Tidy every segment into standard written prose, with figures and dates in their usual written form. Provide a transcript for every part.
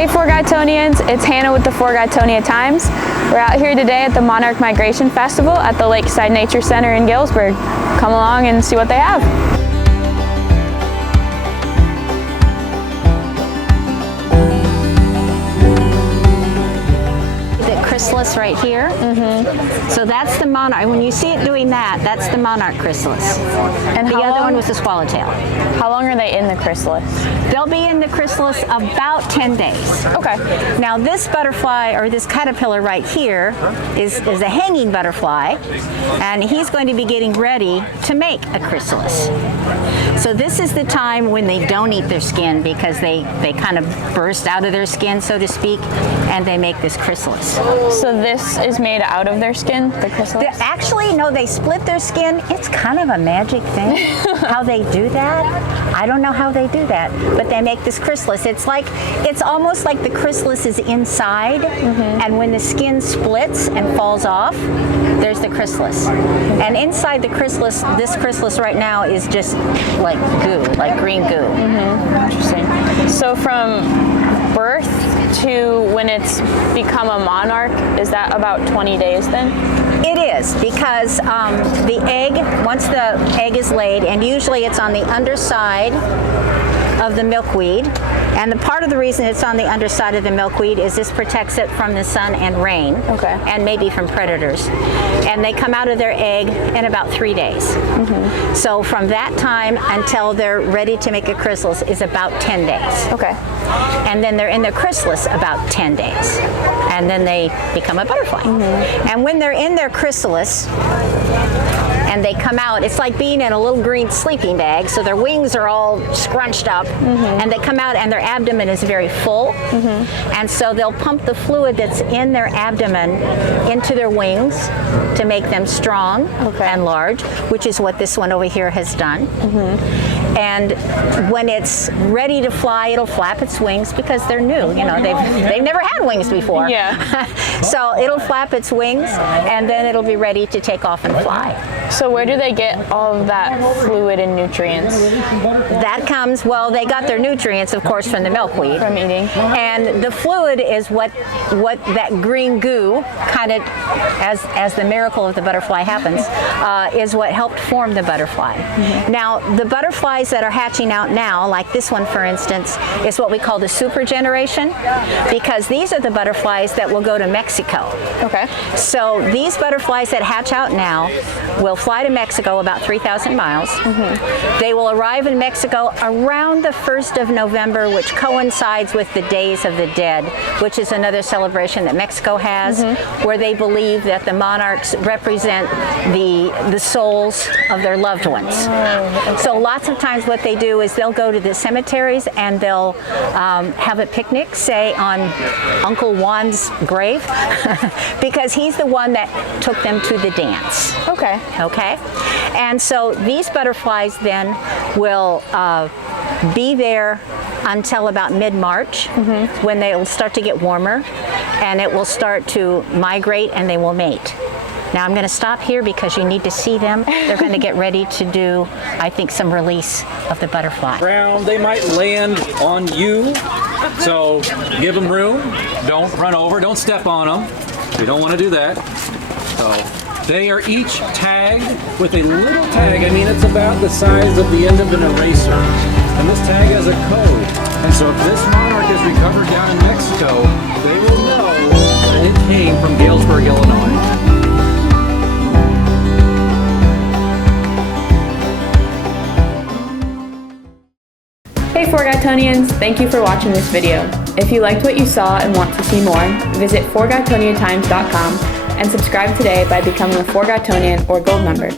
Hey Forgatonians, it's Hannah with the Forgatonia Times. We're out here today at the Monarch Migration Festival at the Lakeside Nature Center in Galesburg. Come along and see what they have. Chrysalis right here. So that's the monarch. When you see it doing that, that's the monarch chrysalis. And the other one was the swallowtail. How long are they in the chrysalis? They'll be in the chrysalis about 10 days. Okay. Now this butterfly, or this caterpillar right here, is a hanging butterfly, and he's going to be getting ready to make a chrysalis. So this is the time when they don't eat their skin, because they kind of burst out of their skin, so to speak, and they make this chrysalis. So this is made out of their skin, the chrysalis? Actually, no, they split their skin. It's kind of a magic thing, how they do that. I don't know how they do that, but they make this chrysalis. It's almost like the chrysalis is inside, and when the skin splits and falls off, there's the chrysalis. And inside the chrysalis, this chrysalis right now is just like goo, like green goo. Interesting. So from birth to when it's become a monarch, is that about 20 days then? It is, because the egg, once the egg is laid, and usually it's on the underside of the milkweed, and the part of the reason it's on the underside of the milkweed is this protects it from the sun and rain, and maybe from predators. And they come out of their egg in about 3 days. So from that time until they're ready to make a chrysalis is about 10 days. Okay. And then they're in their chrysalis about 10 days. And then they become a butterfly. And when they're in their chrysalis, and they come out, it's like being in a little green sleeping bag, so their wings are all scrunched up, and they come out and their abdomen is very full, and so they'll pump the fluid that's in their abdomen into their wings to make them strong and large, which is what this one over here has done. And when it's ready to fly, it'll flap its wings, because they're new, you know, they've never had wings before. So it'll flap its wings, and then it'll be ready to take off and fly. So where do they get all of that fluid and nutrients? That comes, well, they got their nutrients, of course, from the milkweed. From eating. And the fluid is what that green goo, kind of, as the miracle of the butterfly happens, is what helped form the butterfly. Now, the butterflies that are hatching out now, like this one, for instance, is what we call the super generation, because these are the butterflies that will go to Mexico. Okay. So these butterflies that hatch out now will fly to Mexico about 3,000 miles. They will arrive in Mexico around the 1st of November, which coincides with the Days of the Dead, which is another celebration that Mexico has, where they believe that the monarchs represent the souls of their loved ones. So lots of times what they do is they'll go to the cemeteries and they'll have a picnic, say on Uncle Juan's grave, because he's the one that took them to the dance. Okay, and so these butterflies then will be there until about mid-March, when they will start to get warmer, and it will start to migrate, and they will mate. Now I'm going to stop here because you need to see them. They're going to get ready to do, I think, some release of the butterfly. They might land on you, so give them room. Don't run over, don't step on them. We don't want to do that. So they are each tagged with a little tag. I mean, it's about the size of the end of an eraser. And this tag has a code. And so if this monarch is recovered down in Mexico, they will know that it came from Galesburg, Illinois. Hey Forgatonians, thank you for watching this video. If you liked what you saw and want to see more, visit forgatoniatimes.com and subscribe today by becoming a Forgatonian or Gold member.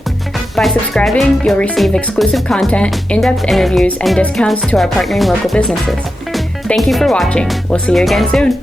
By subscribing, you'll receive exclusive content, in-depth interviews, and discounts to our partnering local businesses. Thank you for watching. We'll see you again soon.